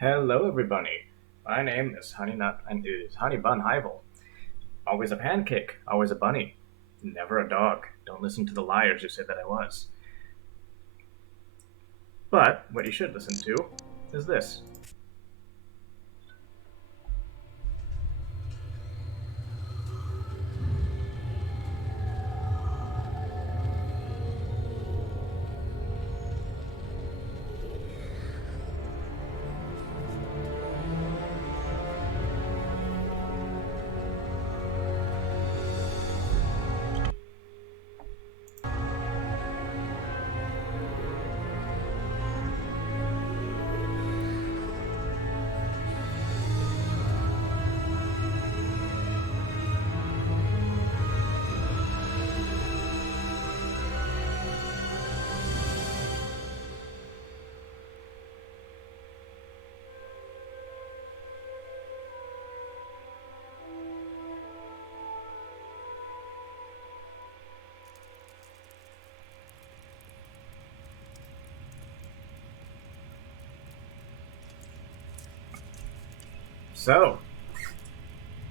Hello, everybody. My name is Honey Nut, and it is Honey Bun Hyval. Always a pancake, always a bunny, never a dog. Don't listen to the liars who said that I was. But what you should listen to is this. So,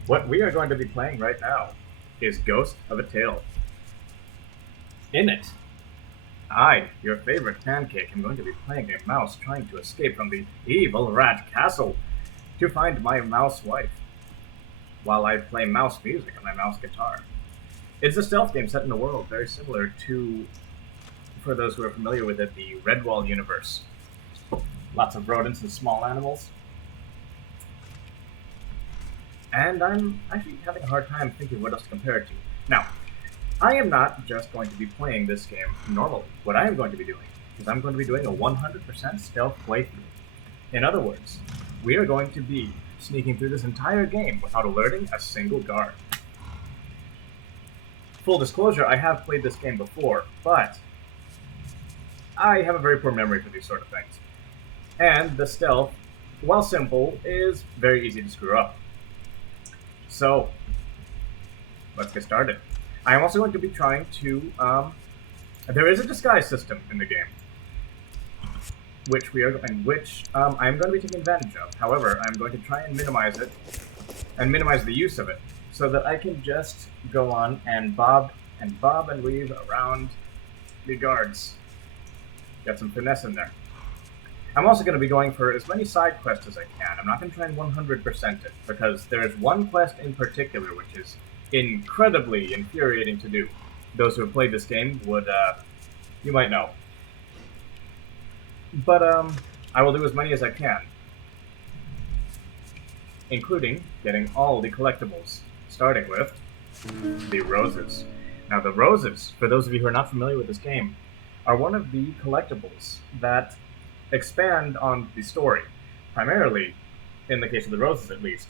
what we are going to be playing right now is Ghost of a Tale. In it, I, your favorite pancake, am going to be playing a mouse trying to escape from the evil rat castle to find my mouse wife, while I play mouse music on my mouse guitar. It's a stealth game set in a world very similar to, for those who are familiar with it, the Redwall universe. Lots of rodents and small animals. And I'm actually having a hard time thinking what else to compare it to. Now, I am not just going to be playing this game normally. What I am going to be doing is I'm going to be doing a 100% stealth playthrough. In other words, we are going to be sneaking through this entire game without alerting a single guard. Full disclosure, I have played this game before, but I have a very poor memory for these sort of things. And the stealth, while simple, is very easy to screw up. So, let's get started. I am also going to be trying to, there is a disguise system in the game, which I am going to be taking advantage of. However, I'm going to try and minimize it, and minimize the use of it, so that I can just go on and bob and weave around the guards. Get some finesse in there. I'm also going to be going for as many side quests as I can. I'm not going to try and 100% it, because there is one quest in particular which is incredibly infuriating to do. Those who have played this game would, you might know. But, I will do as many as I can, including getting all the collectibles, starting with the roses. Now, the roses, for those of you who are not familiar with this game, are one of the collectibles that expand on the story. Primarily, in the case of the roses at least,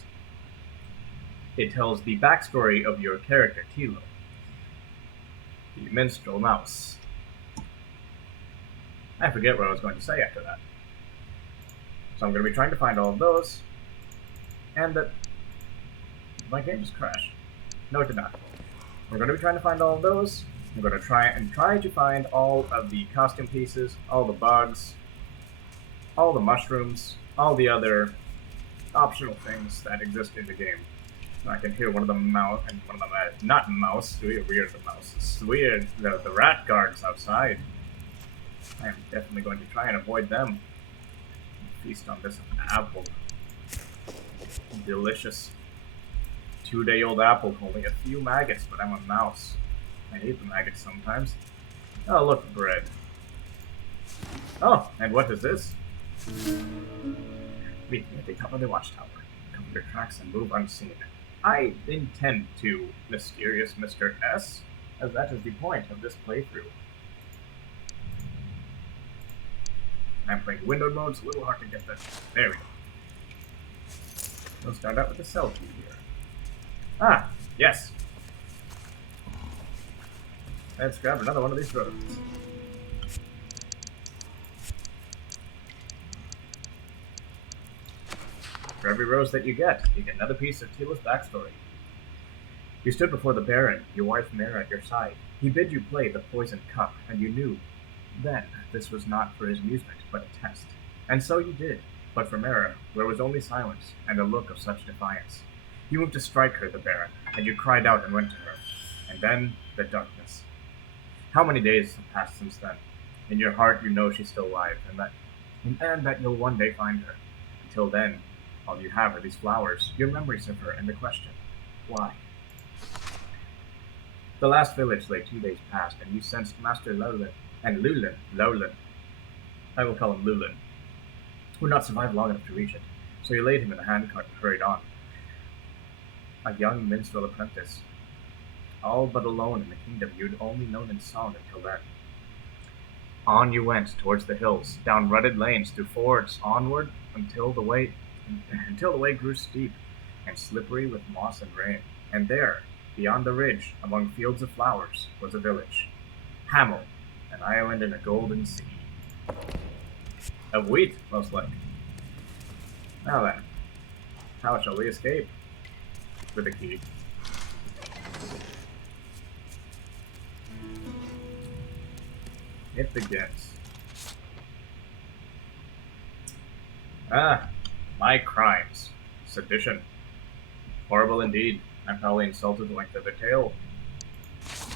it tells the backstory of your character, Tilo, the minstrel mouse. I forget what I was going to say after that. So I'm going to be trying to find all of those, and that... My game just crashed. No, it did not. We're going to be trying to find all of those. I'm going to try to find all of the costume pieces, all the bugs, all the mushrooms, all the other optional things that exist in the game. I can hear one of them not mouse, weird the mouse, it's weird, the rat guards outside. I am definitely going to try and avoid them. Feast on this apple. Delicious. 2-day-old apple, only a few maggots, but I'm a mouse. I hate the maggots sometimes. Oh, look, bread. Oh, and what is this? Meet me at the top of the watchtower. Cover your tracks and move unseen. I intend to, mysterious Mr. S, as that is the point of this playthrough. I'm playing windowed mode, it's a little hard to get that. There we go. We'll start out with the cell key here. Ah, yes. Let's grab another one of these roses. For every rose that you get another piece of Tilo's backstory. You stood before the Baron, your wife Mara at your side. He bid you play the poisoned cup, and you knew then this was not for his amusement, but a test. And so you did. But for Mara, there was only silence and a look of such defiance. You moved to strike her, the Baron, and you cried out and went to her. And then, the darkness. How many days have passed since then? In your heart, you know she's still alive, and that you'll one day find her. Until then, all you have are these flowers, your memories of her, and the question, why? The last village lay 2 days past, and you sensed Master Lowland and Lowland, I will call him Lulin, would not survive long enough to reach it, so you laid him in a handcart and hurried on. A young minstrel apprentice, all but alone in the kingdom you'd only known in song until then. On you went towards the hills, down rutted lanes, through fords, onward until the way grew steep and slippery with moss and rain. And there, beyond the ridge, among fields of flowers, was a village. Hamel, an island in a golden sea. Of wheat, most like. Now then, how shall we escape? With a key. It begins. My crimes. Sedition. Horrible indeed. I probably insulted the length of their tail.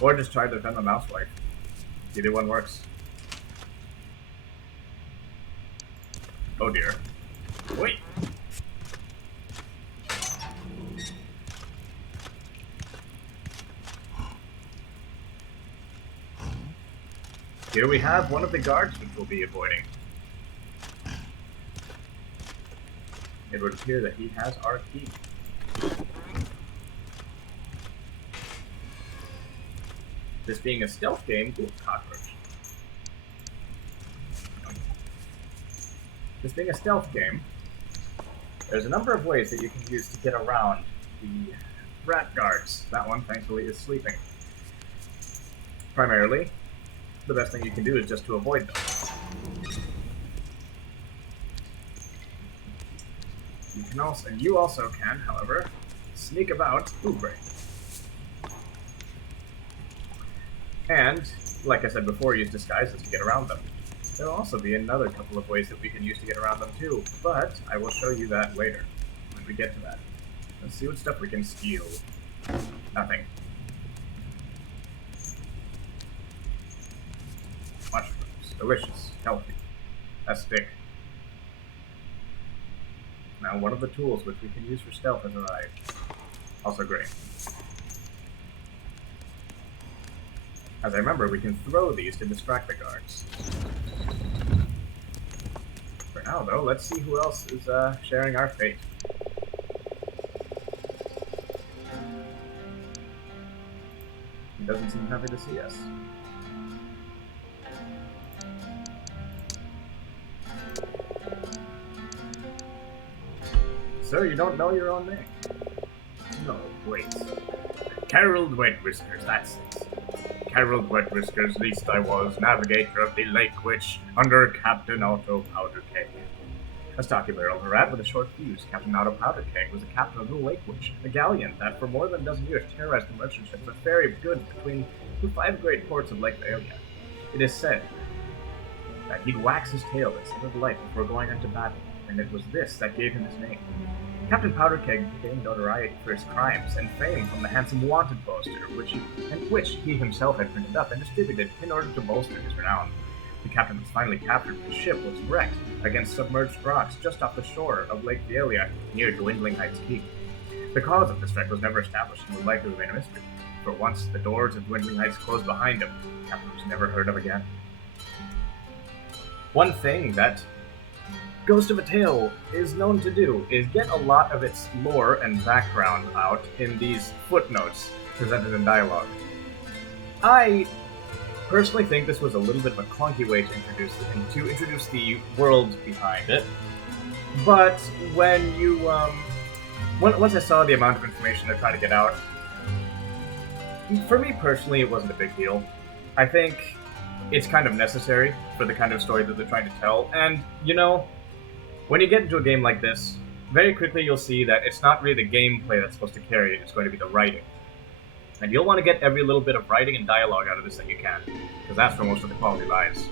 Or just tried to defend the mousewife. Either one works. Oh dear. Wait! Here we have one of the guards which we'll be avoiding. It would appear that he has our key. This being a stealth game, ooh, cockroach. This being a stealth game, there's a number of ways that you can use to get around the rat guards. That one, thankfully, is sleeping. Primarily, the best thing you can do is just to avoid them. You also can, however, sneak about. Ooh, great. And, like I said before, use disguises to get around them. There'll also be another couple of ways that we can use to get around them too, but I will show you that later, when we get to that. Let's see what stuff we can steal. Nothing. Mushrooms. Delicious. Healthy. A stick. Now, one of the tools which we can use for stealth has arrived. Also great. As I remember, we can throw these to distract the guards. For now, though, let's see who else is sharing our fate. He doesn't seem happy to see us. Sir, you don't know your own name. No, wait. Carrolled Wet Whiskers, that's it. Carrolled Wet Whiskers, least I was, navigator of the lake which, under Captain Otto Powderkeg. A stocky barrel, a rat with a short fuse, Captain Otto Powderkeg was a captain of the Lake Witch, a galleon that for more than a dozen years terrorized the merchant ships that ferried goods between the 5 great ports of Lake Valia. It is said that he'd wax his tail and save life before going into battle, and it was this that gave him his name. Captain Powderkeg gained notoriety for his crimes and fame from the handsome wanted poster, which he himself had printed up and distributed in order to bolster his renown. The captain was finally captured when his ship was wrecked against submerged rocks just off the shore of Lake Valia near Dwindling Heights Keep. The cause of this wreck was never established and will likely remain a mystery, for once the doors of Dwindling Heights closed behind him, the captain was never heard of again. One thing that Ghost of a Tale is known to do is get a lot of its lore and background out in these footnotes presented in dialogue. I personally think this was a little bit of a clunky way to introduce the world behind it, but when you once I saw the amount of information they're trying to get out, for me personally, it wasn't a big deal. I think it's kind of necessary for the kind of story that they're trying to tell, and you know, when you get into a game like this, very quickly you'll see that it's not really the gameplay that's supposed to carry it, it's going to be the writing. And you'll want to get every little bit of writing and dialogue out of this that you can, because that's where most of the quality lies.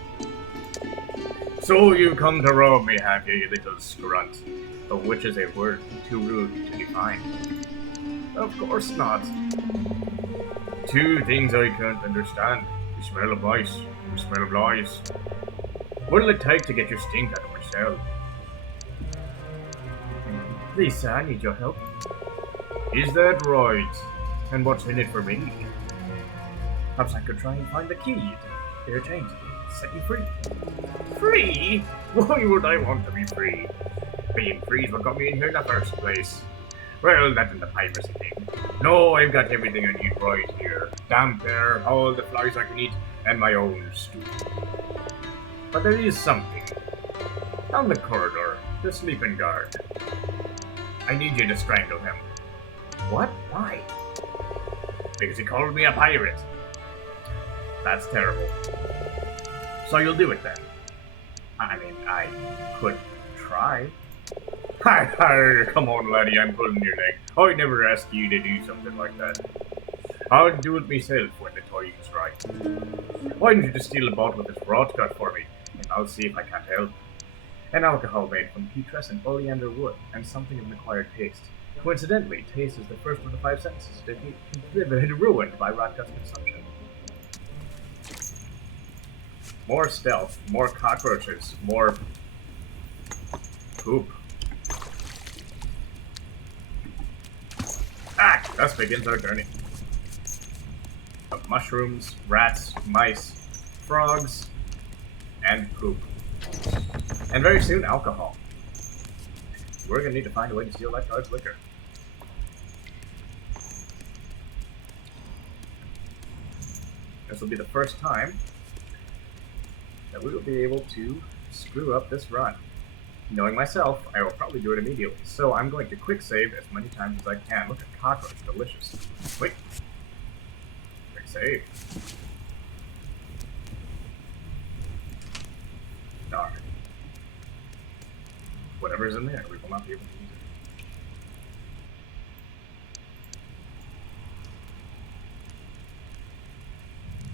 So you come to rob me, have you, you little scrunt? But which is a word too rude to define? Of course not. Two things I can't understand. You smell of mice, you smell of lies. What'll it take to get your stink out of my cell? Please, sir, I need your help. Is that right? And what's in it for me? Perhaps I could try and find the key to your chains. Set you free. Free? Why would I want to be free? Being free is what got me in here in the first place. Well, that and the piracy thing. No, I've got everything I need right here. Damp air, all the flies I can eat, and my own stew. But there is something. Down the corridor, the sleeping guard. I need you to strangle him. What? Why? Because he called me a pirate. That's terrible. So you'll do it then? I mean, I could try. Hi, come on, laddie, I'm pulling your leg. I'd never ask you to do something like that. I'll do it myself when the time is right. Why don't you just steal a bottle of this rotgut for me, and I'll see if I can't help. An alcohol made from peatress and oleander wood, and something of an acquired taste. Coincidentally, taste is the first of the 5 sentences to be ruined by rotgut's consumption. More stealth, more cockroaches, more poop. Ah! Thus begins our journey. Of mushrooms, rats, mice, frogs, and poop. And very soon, alcohol. We're gonna need to find a way to steal that guard's liquor. This will be the first time that we will be able to screw up this run. Knowing myself, I will probably do it immediately, so I'm going to quick save as many times as I can. Look at cockroach, delicious. Wait. Quick save. Darn. Whatever's in there, we will not be able to use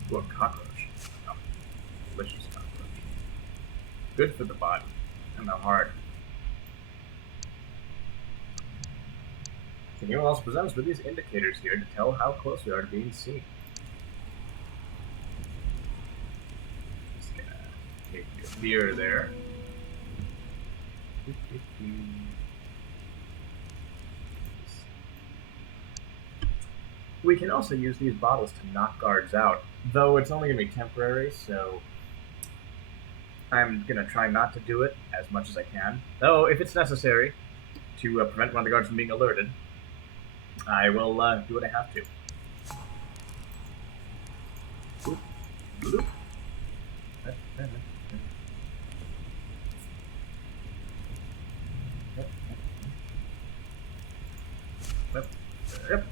it. Look, cockroach. Oh, delicious cockroach. Good for the body and the heart. Can you also present us with these indicators here to tell how close we are to being seen? Just gonna take your beer there. We can also use these bottles to knock guards out, though it's only going to be temporary, so I'm going to try not to do it as much as I can. Though, if it's necessary to prevent one of the guards from being alerted, I will do what I have to. Boop. Bloop. Yep.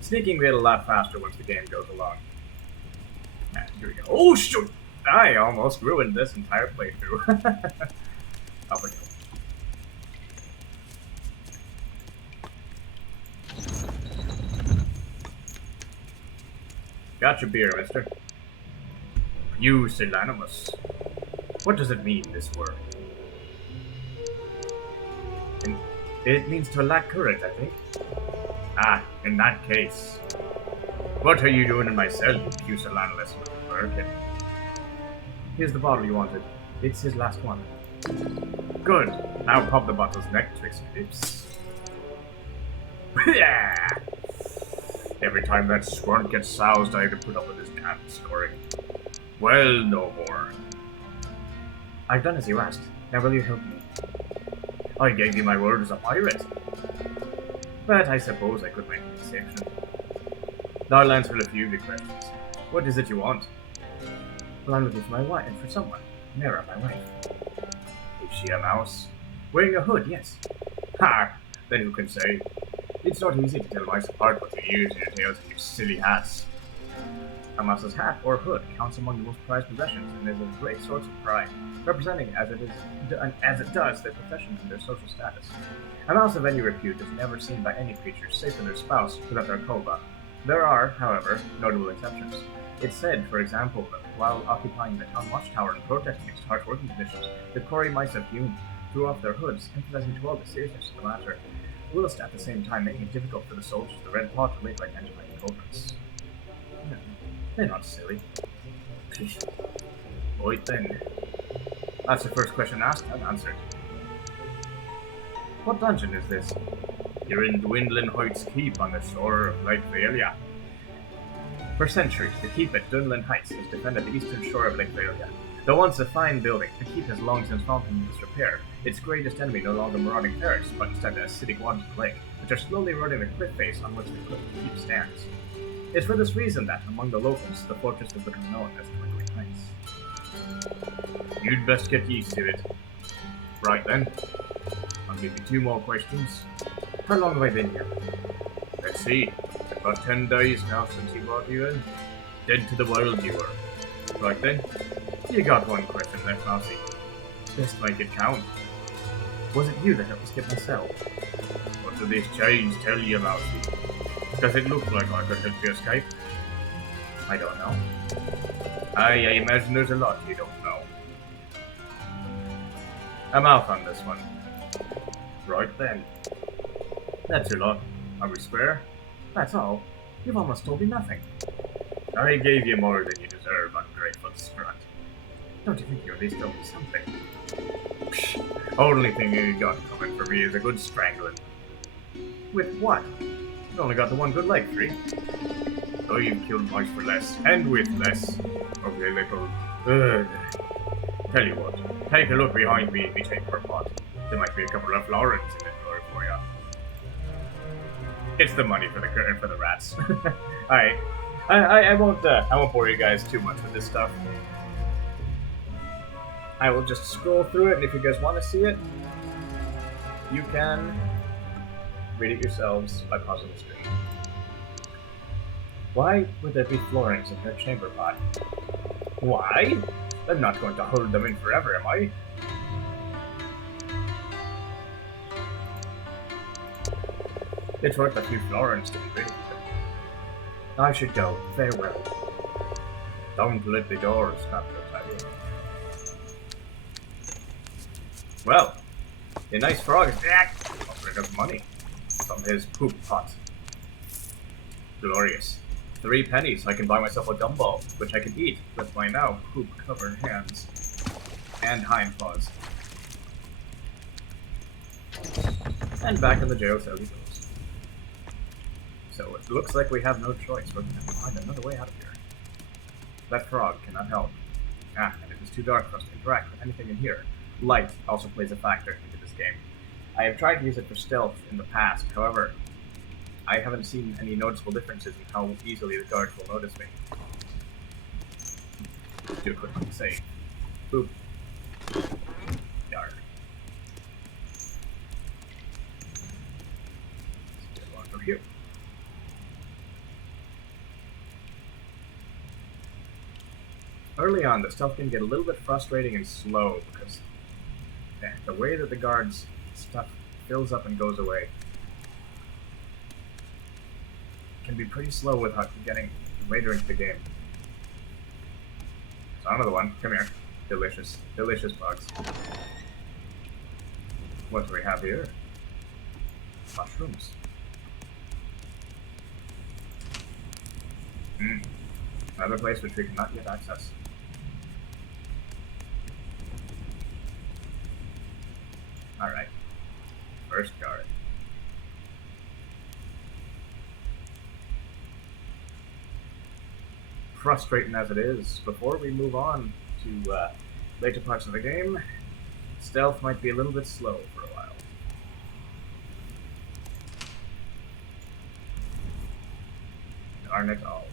Sneaking will get a lot faster once the game goes along. Ah, here we go. Oh, shoot! I almost ruined this entire playthrough. Off we go. Got your beer, mister. Pusillanimous. What does it mean, this word? It means to lack courage, I think. Ah, in that case. What are you doing in my cell, you pusillanimous little merkin? Here's the bottle you wanted. It's his last one. Good. Now pop the bottle's neck to its lips. Every time that squirrel gets soused, I have to put up with his damn snoring. Well, no more. I've done as you asked. Now will you help me? I gave you my word as a pirate. But I suppose I could make an exception. Now I'll answer a few of your questions. What is it you want? Well, I'm looking for my wife and for someone. Mara, my wife. Is she a mouse? Wearing a hood, yes. Ha! Then who can say? It's not easy to tell mice apart with your ears and your tails and your silly hats. A mouse's hat or hood counts among the most prized possessions and is a great source of pride, representing as it does their professions and their social status. A mouse of any repute is never seen by any creature save for their spouse without their cova. There are, however, notable exceptions. It's said, for example, that while occupying the town watchtower and protesting against harsh working conditions, the quarry mice of Hume threw off their hoods, emphasizing to all the seriousness of the matter, whilst at the same time making it difficult for the soldiers of the Red Pot to later identify the culprits. No, they're not silly. Right then. That's the first question asked and answered. What dungeon is this? You're in Dwindlin Heights Keep on the shore of Lake Valia. For centuries, the keep at Dunlin Heights has defended the eastern shore of Lake Valia. Though once a fine building, the keep has long since fallen into disrepair. Its greatest enemy no longer marauding ferrets, but instead an acidic waters of the lake, which are slowly eroding the cliff face on which the keep stands. It's for this reason that, among the locals, the fortress has become known as Dwindlin Heights. You'd best get used to it. Right then. I'll give you 2 more questions. How long have I been here? Let's see. About 10 days now since you brought you in. Dead to the world you were. Right then. You got 1 question left, Mousy. Best make it count. Was it you that helped me skip my cell? What do these chains tell you, Mousy? Does it look like I could help you escape? I don't know. I imagine there's a lot you don't know. I'm out on this one. Right then. That's your lot. Are we square? That's all. You've almost told me nothing. I gave you more than you deserve, ungrateful strut. Don't you think you at least told me something? Psh, only thing you got coming for me is a good strangling. With what? You only got the 1 good leg free. Oh, you've killed mice for less, and with less. Okay, little... Tell you what, take a look behind me in the chamber pot. There might be a couple of florins in it for you. It's the money for the rats. Alright. I won't bore you guys too much with this stuff. I will just scroll through it, and if you guys want to see it, you can read it yourselves by pausing the stream. Why would there be florins in her chamber pot? Why? I'm not going to hold them in forever, am I? It's worth a few florins to be ready. I should go. Farewell. Don't let the doors stop your Tilo. Well, a nice frog is back, offering us money from his poop pot. Glorious. 3 pennies, I can buy myself a gumball, which I can eat with my now poop-covered hands and hind paws. And back in the jail cell he goes. So it looks like we have no choice. We're going to have to find another way out of here. That frog cannot help. And it is too dark for us to interact with anything in here. Light also plays a factor into this game. I have tried to use it for stealth in the past, however, I haven't seen any noticeable differences in how easily the guards will notice me. Do a quick save. Boop. Guard. Let's get one over here. Early on, the stealth can get a little bit frustrating and slow because the way that the guards' stuff fills up and goes away can be pretty slow with getting later into the game. So another one. Come here. Delicious. Delicious bugs. What do we have here? Mushrooms. Another place which we cannot yet access. Alright. First guard. Frustrating as it is, before we move on to later parts of the game, stealth might be a little bit slow for a while. Darn it all.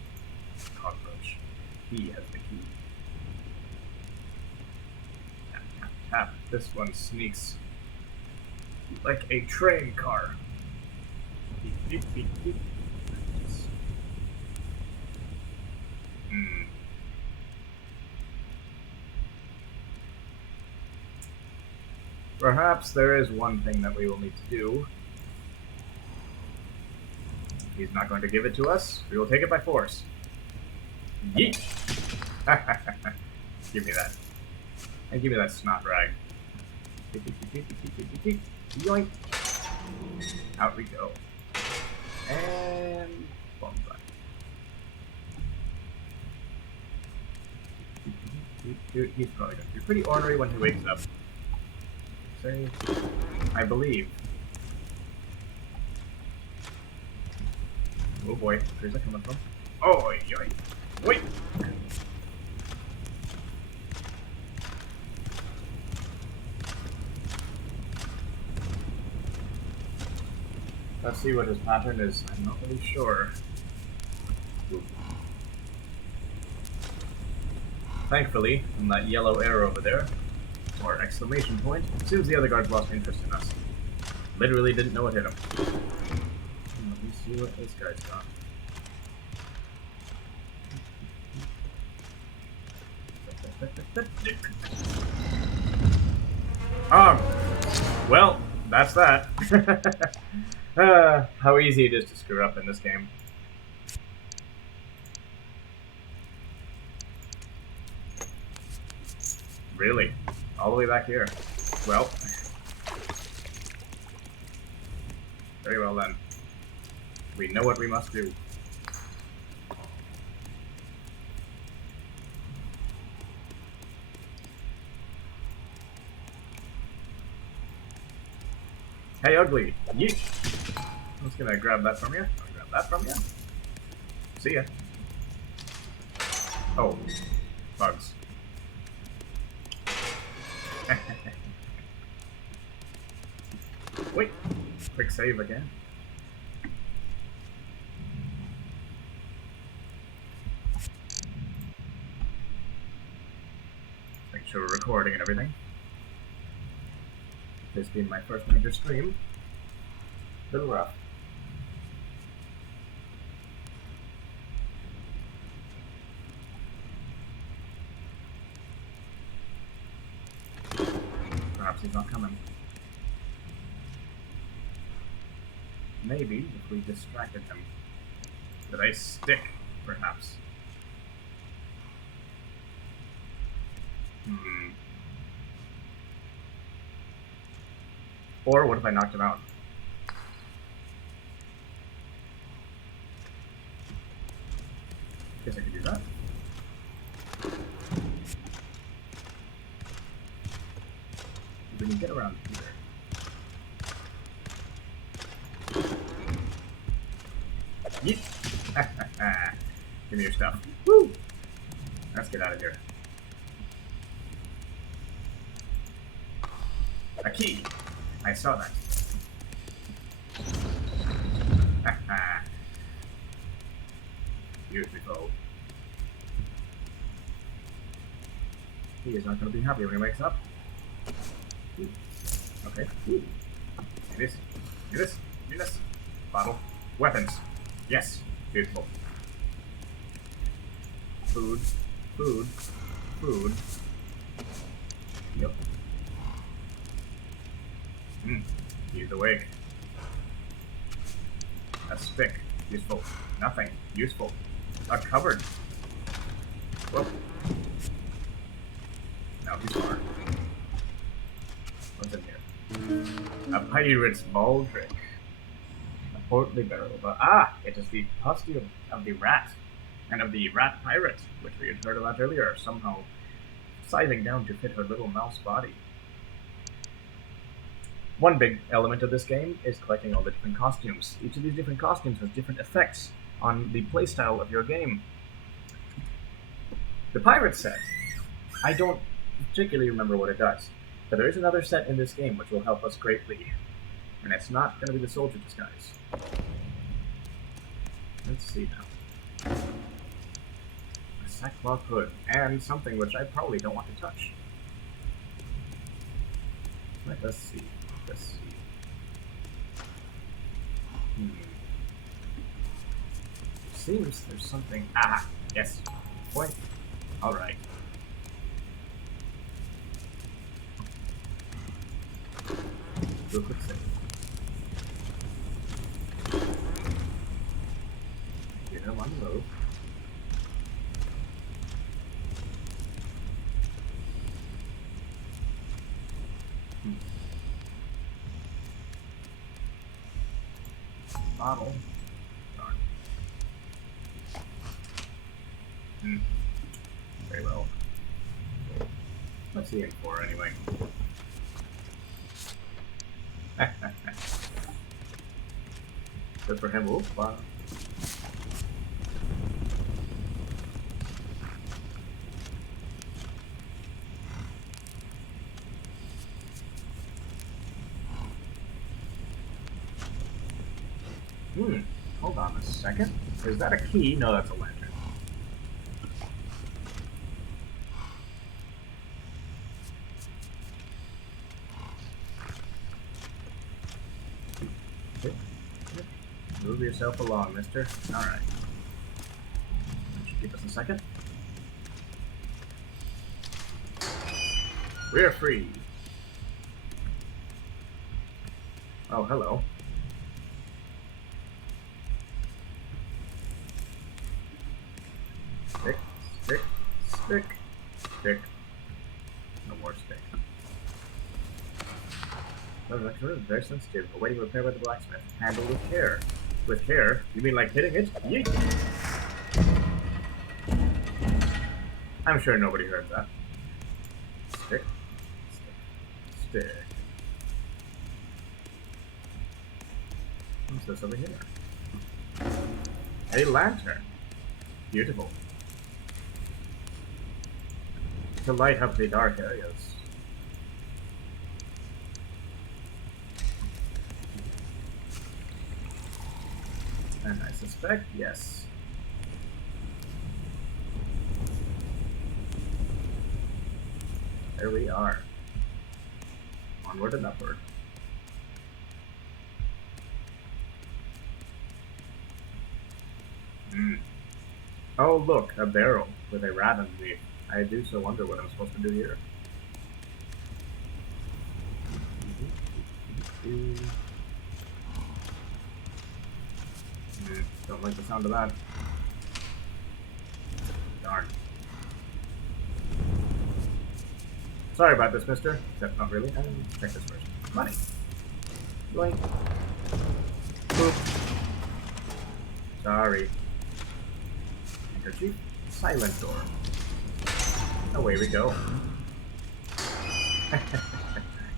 Cockroach. He has the key. Tap, tap, tap. This one sneaks like a train car. Beep, beep, beep, beep. Perhaps there is one thing that we will need to do. He's not going to give it to us. We will take it by force. Yeet! Give me that. And give me that snot rag. Yoink! Out we go. And... Bomb back. Dude, he's probably going to be pretty ornery when he wakes up. Say, I believe. Oh boy, where's that coming from? Oh, yoink. Wait! Let's see what his pattern is. I'm not really sure. Ooh. Thankfully, from that yellow arrow over there, or exclamation point, seems the other guards lost interest in us. Literally didn't know it hit him. Let me see what this guy's got. Well, that's that. How easy it is to screw up in this game. Really? All the way back here? Well. Very well then. We know what we must do. Hey, ugly! Yeet! I'm just gonna grab that from you. I'll grab that from you. See ya. Oh. Bugs. Wait! Quick save again. Make sure we're recording and everything. This being my first major stream. Little rough. Perhaps he's not coming. Maybe if we distracted him with a stick, perhaps. Or what if I knocked him out? Guess I could do that. We can get around here. Yeet! Give me your stuff. Woo! Let's get out of here. A key! I saw that. Beautiful. He is not going to be happy when he wakes up. Ooh. Okay. Ooh. Do this. Do this. Do this. Bottle. Weapons. Yes. Beautiful. Food. Food. Food. Yep. He's awake. A stick. Useful. Nothing. Useful. A cupboard. Whoa. Now he's far. What's in here? A pirate's baldric. A portly barrel. But it is the costume of the rat. And of the rat pirate, which we had heard about earlier, somehow sizing down to fit her little mouse body. One big element of this game is collecting all the different costumes. Each of these different costumes has different effects on the playstyle of your game. The pirate set, I don't particularly remember what it does, but there is another set in this game which will help us greatly, and it's not going to be the soldier disguise. Let's see now. A sackcloth hood, and something which I probably don't want to touch. Let us see. Let's see. Seems there's something. Yes. Point. Alright. Do a quick save. Get him on the move. bottle. Darn. Very well. What's he in for, anyway? Good for him. Oop, wow. Hold on a second. Is that a key? No, that's a lantern. Move yourself along, mister. Alright. Give us a second. We're free. Oh, hello. Stick, stick, stick, stick. No more stick. The lecturer is very sensitive, awaiting repair by the blacksmith. Handle with care. With care? You mean like hitting it? Yeet! I'm sure nobody heard that. Stick, stick, stick. What's this over here? A lantern. Beautiful. To light up the dark areas. And I suspect, yes. There we are. Onward and upward. Oh look, a barrel with a rat underneath. I do so wonder what I'm supposed to do here. Don't like the sound of that. Darn. Sorry about this, mister. Except not really. Check this first. Money. Blink. Boop. Sorry. Handkerchief. Silent door. Away we go.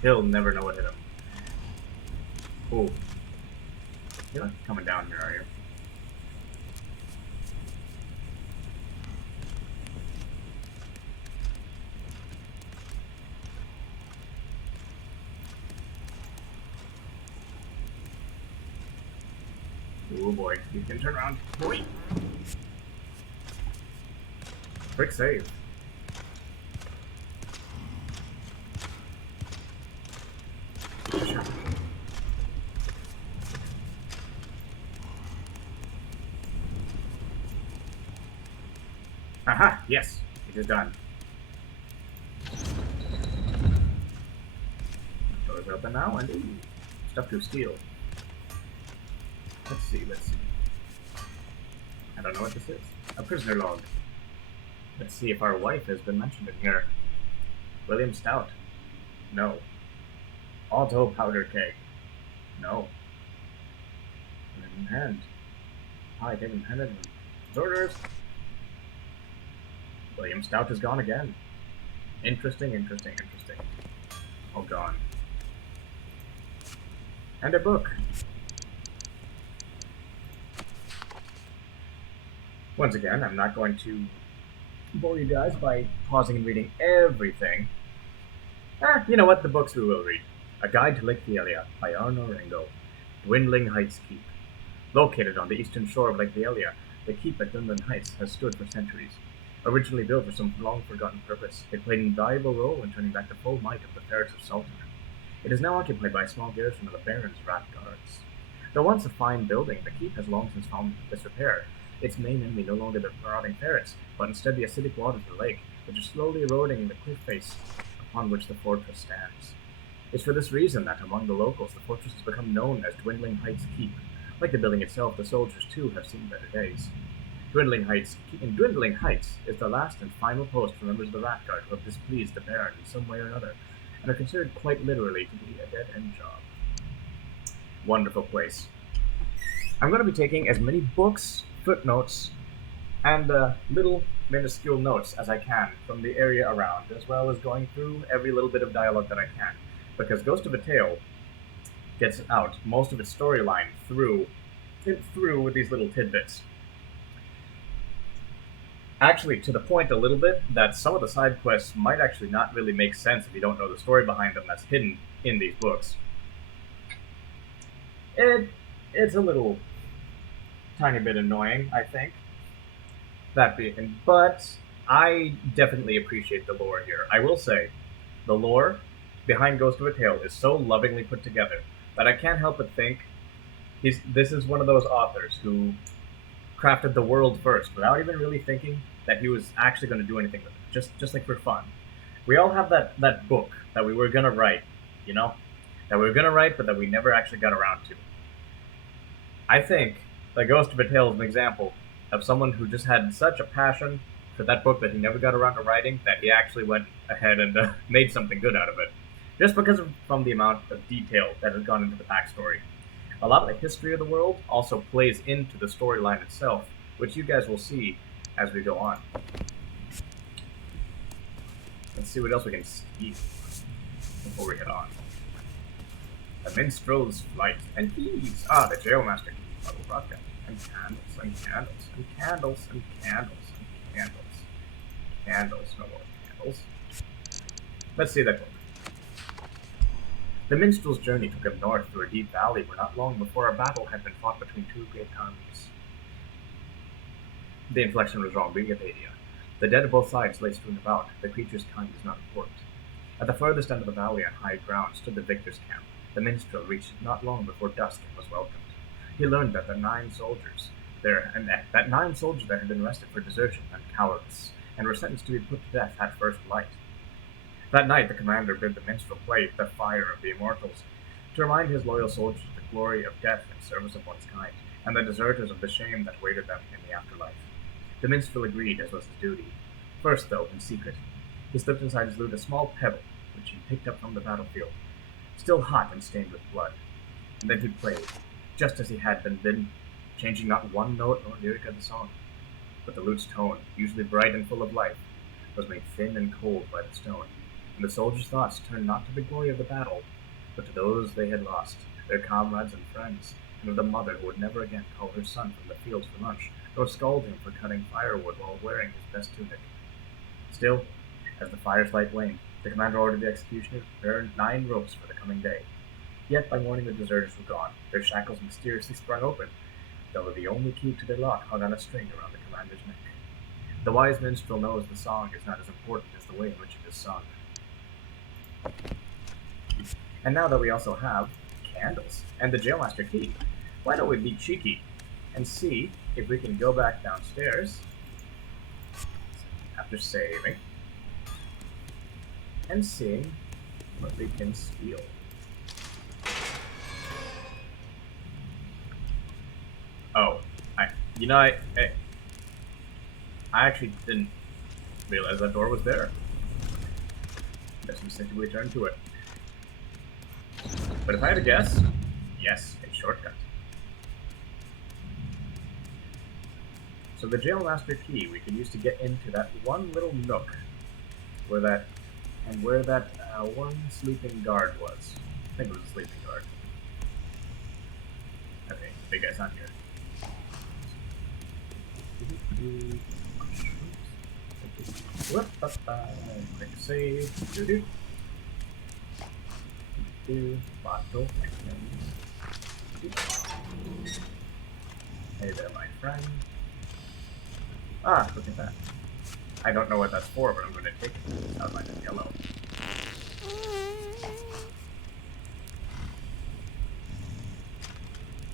He'll never know what hit him. Ooh. You're not coming down here, are you? Oh boy, you can turn around. Boy! Quick save. Aha! Yes, it is done. Doors open now, and ooh, stuff to steal. Let's see, let's see. I don't know what this is. A prisoner log. Let's see if our wife has been mentioned in here. William Stout. No. Auto powder keg. No. In hand. Hi, taken handed. Orders. William Stout is gone again. Interesting, interesting, interesting. All gone. And a book. Once again, I'm not going to bore you guys by pausing and reading everything. You know what? The books we will read. A Guide to Lake Vielia by Arno Ringo. Dwindling Heights Keep. Located on the eastern shore of Lake Vielia, the keep at Dwindling Heights has stood for centuries. Originally built for some long-forgotten purpose, it played an invaluable role in turning back the full might of the ferrets of Sultan. It is now occupied by a small garrison of the Baron's Rat Guards. Though once a fine building, the keep has long since fallen into disrepair. Its main enemy no longer the marauding ferrets, but instead the acidic waters of the lake, which are slowly eroding the cliff face upon which the fortress stands. It's for this reason that among the locals the fortress has become known as Dwindling Heights Keep. Like the building itself, the soldiers too have seen better days. Dwindling Heights is the last and final post for members of the Rat Guard who have displeased the Baron in some way or another, and are considered quite literally to be a dead-end job. Wonderful place. I'm going to be taking as many books, footnotes, and little minuscule notes as I can from the area around, as well as going through every little bit of dialogue that I can. Because Ghost of a Tale gets out most of its storyline through these little tidbits. Actually, to the point a little bit that some of the side quests might actually not really make sense if you don't know the story behind them that's hidden in these books. It's a little tiny bit annoying, I think. That being, but I definitely appreciate the lore here. I will say, the lore behind Ghost of a Tale is so lovingly put together that I can't help but think this is one of those authors who crafted the world first without even really thinking that he was actually going to do anything with it, just like for fun. We all have that book that we were going to write, you know, that we were going to write, but that we never actually got around to. I think the Ghost of a Tale is an example of someone who just had such a passion for that book that he never got around to writing that he actually went ahead and made something good out of it. Just because from the amount of detail that has gone into the backstory. A lot of the history of the world also plays into the storyline itself, which you guys will see as we go on. Let's see what else we can see before we head on. The minstrel's flight and keys. Ah, the jailmaster key. Bottle rocket. And candles, and candles, and candles, and candles, and candles. Candles, no more candles. Let's see that book. The minstrel's journey took him north through a deep valley where not long before a battle had been fought between two great armies. The inflection was wrong, Wikipedia. The dead of both sides lay strewn about. The creature's kind is not important. At the furthest end of the valley on high ground stood the victor's camp. The minstrel reached it not long before dusk and was welcomed. He learned that that nine soldiers there had been arrested for desertion and cowardice, and were sentenced to be put to death at first light. That night the commander bid the minstrel play the fire of the immortals, to remind his loyal soldiers of the glory of death in service of one's kind, and the deserters of the shame that waited them in the afterlife. The minstrel agreed, as was his duty. First, though, in secret, he slipped inside his lute a small pebble, which he picked up from the battlefield, still hot and stained with blood, and then he played, just as he had been bidden, changing not one note nor lyric of the song. But the lute's tone, usually bright and full of life, was made thin and cold by the stone, and the soldiers' thoughts turned not to the glory of the battle, but to those they had lost, their comrades and friends, and of the mother who would never again call her son from the fields for lunch, nor scold him for cutting firewood while wearing his best tunic. Still, as the fire's light waned, the commander ordered the executioner to prepare 9 ropes for the coming day. Yet by morning the deserters were gone, their shackles mysteriously sprung open, though the only key to their lock hung on a string around the commander's neck. The wise minstrel knows the song is not as important as the way in which it is sung. And now that we also have candles and the jailmaster key, why don't we be cheeky and see if we can go back downstairs after saving and seeing what we can steal. Oh, I actually didn't realize that door was there. Guess we simply return to it. But if I had to guess, yes, a shortcut. So the jailmaster key we can use to get into that one little nook where that one sleeping guard was. I think it was a sleeping guard. Okay, big guy's not here. Quick save. Bottle. Hey there, my friend. Ah, look at that. I don't know what that's for, but I'm going to take it. It's outlined in yellow.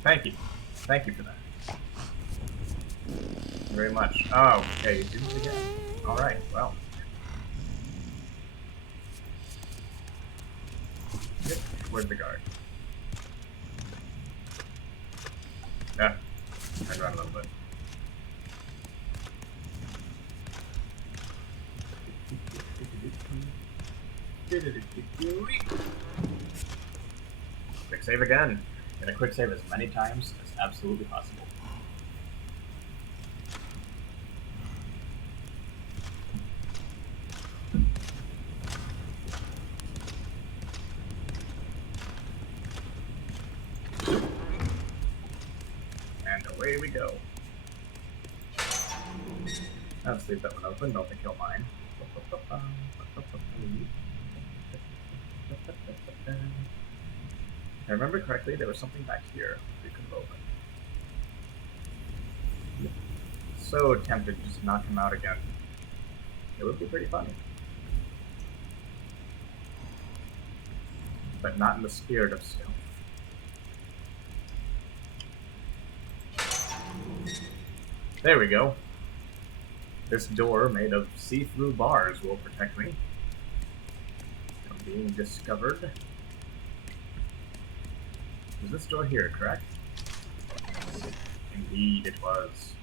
Thank you. Thank you for that. Thank you very much. Oh, okay, you did it again. Alright, well. Where's the guard? Yeah, turn around a little bit. Quick save again. Gonna quick save as many times as absolutely possible. And away we go. Let's leave that one open, don't think he'll mind. If I remember correctly, there was something back here we could have opened. So tempted to just knock him out again. It would be pretty funny. But not in the spirit of stealth. There we go. This door made of see-through bars will protect me from being discovered. Was this door here, correct? Indeed it was.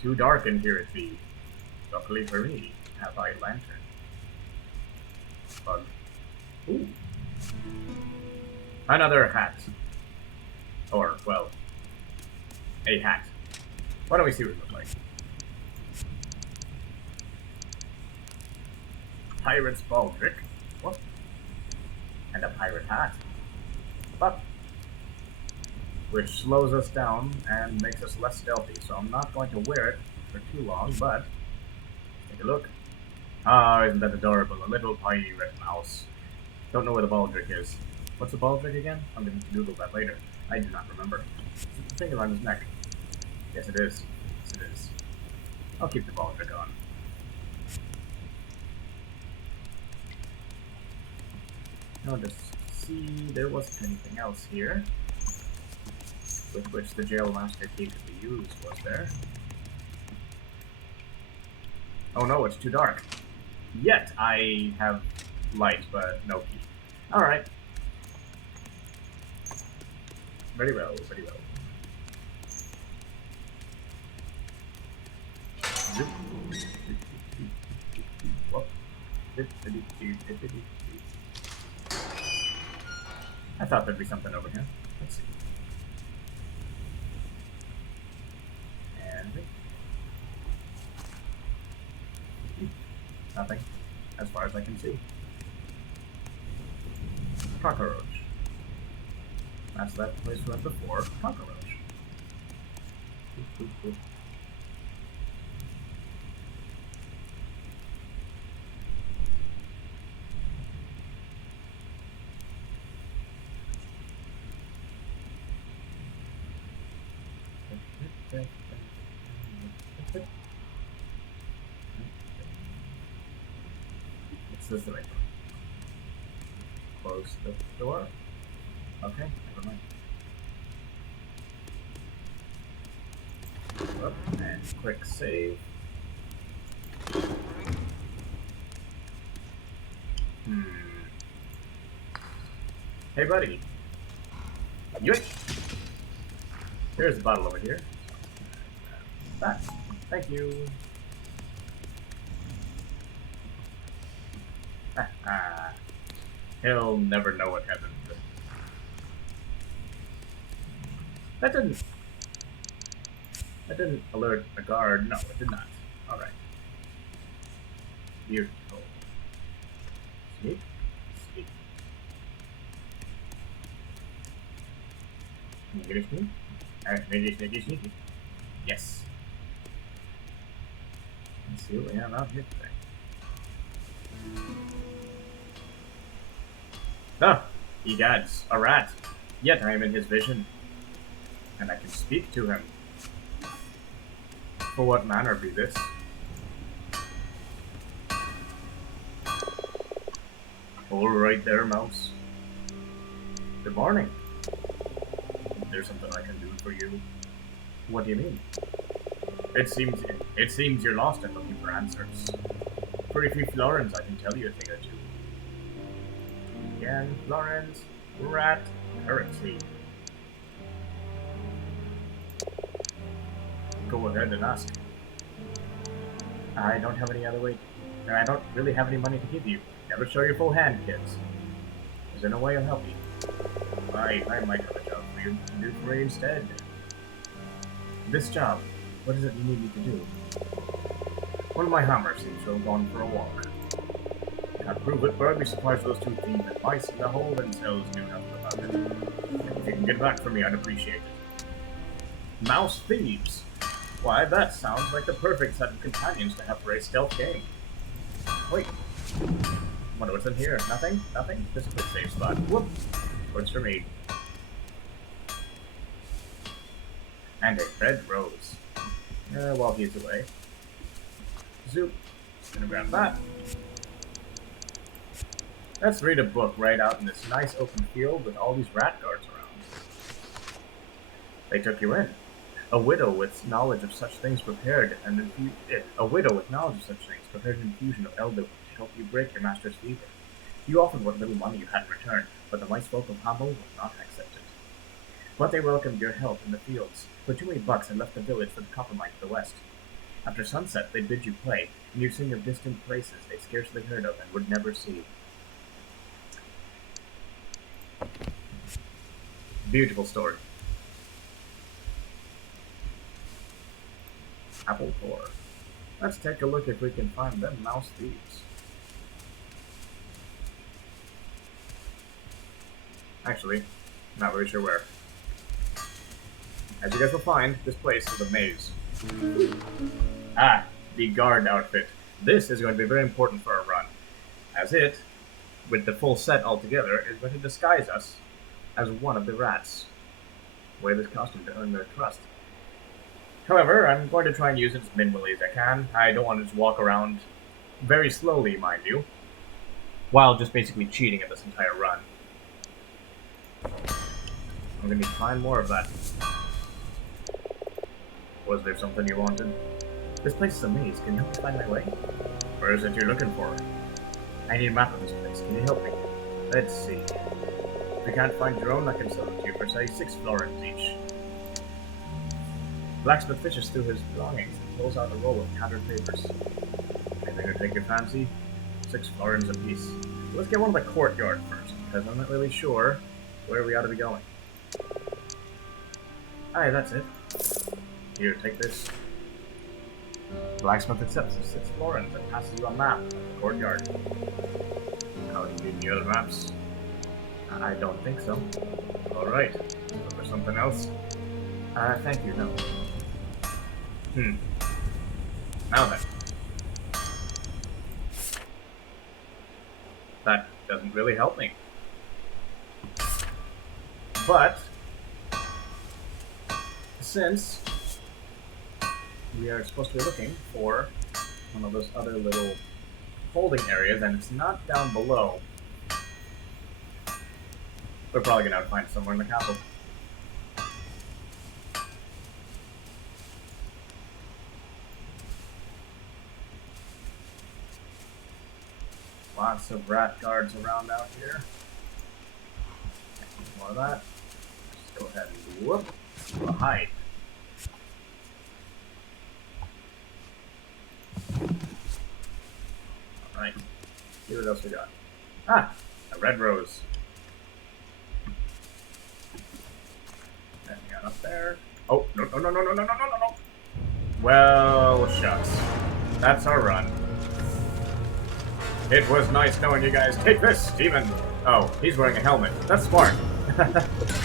Too dark in here it be. Luckily for me, have I lantern. Bug. Ooh. Another hat. Or, well, a hat. Why don't we see what it looks like? Pirate's baldric. What? And a pirate hat. But which slows us down and makes us less stealthy, so I'm not going to wear it for too long, but take a look. Ah, isn't that adorable? A little pirate mouse. Don't know where the baldric is. What's a baldric again? I'm going to Google that later. I do not remember. Is it the thing around his neck? Yes, it is. Yes, it is. I'll keep the baldric on. Now just see, there wasn't anything else here with which the jail master key could be used, was there? Oh no, it's too dark. Yet I have light, but no key. Alright. Very well, very well. Whoop. I thought there'd be something over here. Let's see. And nothing, as far as I can see. Cockroach. That's that place we went before. Cockroach. Boop, boop, boop. It's this the right door. Close the door. Okay, never mind. Up and quick save. Hey buddy. Yoink! Here's the bottle over here. That. Thank you. He'll never know what happened. That didn't alert a guard. No, it did not. Alright. Beautiful. Sneak. Sneak. Sneaky, sneaky. Sneaky, sneaky, sneaky. Yes. Let's see what we have out here today. Ah! Egads, a rat. Yet I am in his vision, and I can speak to him. For what manner be this? All right there, mouse. Good morning. Is there something I can do for you? What do you mean? It seems you're lost and looking for answers. For a few florins, I can tell you a thing or two. Again, florins, rat, currency. Go ahead and ask. I don't have any other way. I don't really have any money to give you. Never show your full hand, kids. Is there no way I'll help you? I might have a job for you to do for you instead. This job, what is it you need me to do? One of my hammers seems to have gone for a walk. Can't prove it, but I'd be surprised those two thieves and mice in the hole themselves knew nothing about it. If you can get back for me, I'd appreciate it. Mouse thieves? Why, that sounds like the perfect set of companions to have for a stealth game. Wait. Wonder what's in here? Nothing? Nothing? This is a safe spot. Whoop! What's for me? And a red rose. While he's away. Zoop. Gonna grab that. Let's read a book right out in this nice open field with all these rat guards around. They took you in. A widow with knowledge of such things prepared an infusion of elderwood to help you break your master's fever. You offered what little money you had in return, but the mice folk of Hyval would not accept it. But they welcomed your help in the fields, for too many bucks and left the village for the copper mine to the west. After sunset, they bid you play, and you sing of distant places they scarcely heard of and would never see. Beautiful story. Apple core. Let's take a look if we can find them mouse thieves. Actually, not really sure where. As you guys will find, this place is a maze. Ah, the guard outfit. This is going to be very important for our run, as it, with the full set altogether, is going to disguise us as one of the rats. Wear this costume to earn their trust. However, I'm going to try and use it as minimally as I can. I don't want to just walk around very slowly, mind you, while just basically cheating at this entire run. I'm going to need to find more of that. Was there something you wanted? This place is a maze. Can you help me find my way? Where is it you're looking for? I need a map of this place. Can you help me? Let's see. If you can't find your own, I can sell it to you for, say, 6 florins each. Blacksmith fishes through his belongings and pulls out a roll of tattered papers. Anything to take your fancy? 6 florins apiece. Let's get one of the courtyard first, because I'm not really sure where we ought to be going. Aye, that's it. Here, take this. Blacksmith accepts the 6 florins and passes you a map of the courtyard. Oh, you need any other maps? I don't think so. Alright. Look for something else? Thank you, no. Now then. That doesn't really help me. But, since we are supposed to be looking for one of those other little holding areas, and it's not down below, we're probably gonna have to find it somewhere in the castle. Lots of rat guards around out here. More of that. Just go ahead and whoop. We'll hide. Alright. See what else we got. Ah! A red rose. Anything got up there? Oh, no, no, no, no, no, no, no, no, no. Well, shucks. That's our run. It was nice knowing you guys. Take this, Steven! Oh, he's wearing a helmet. That's smart.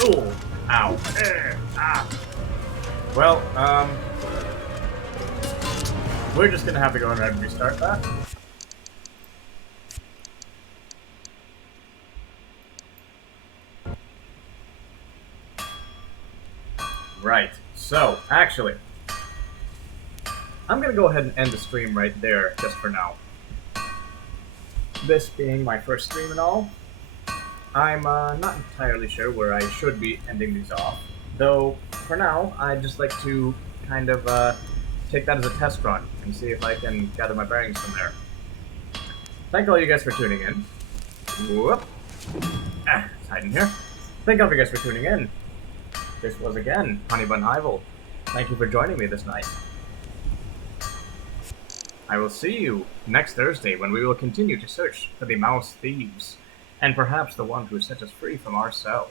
Ooh. Ow. Ah. Well, we're just gonna have to go ahead and restart that. Right. So, actually, I'm gonna go ahead and end the stream right there, just for now. This being my first stream and all, I'm not entirely sure where I should be ending these off. Though, for now, I'd just like to kind of take that as a test run and see if I can gather my bearings from there. Thank all you guys for tuning in. Whoop. Ah, it's hiding here. Thank all of you guys for tuning in. This was again Honeybun Hyval. Thank you for joining me this night. I will see you next Thursday when we will continue to search for the mouse thieves, and perhaps the one who set us free from our cell.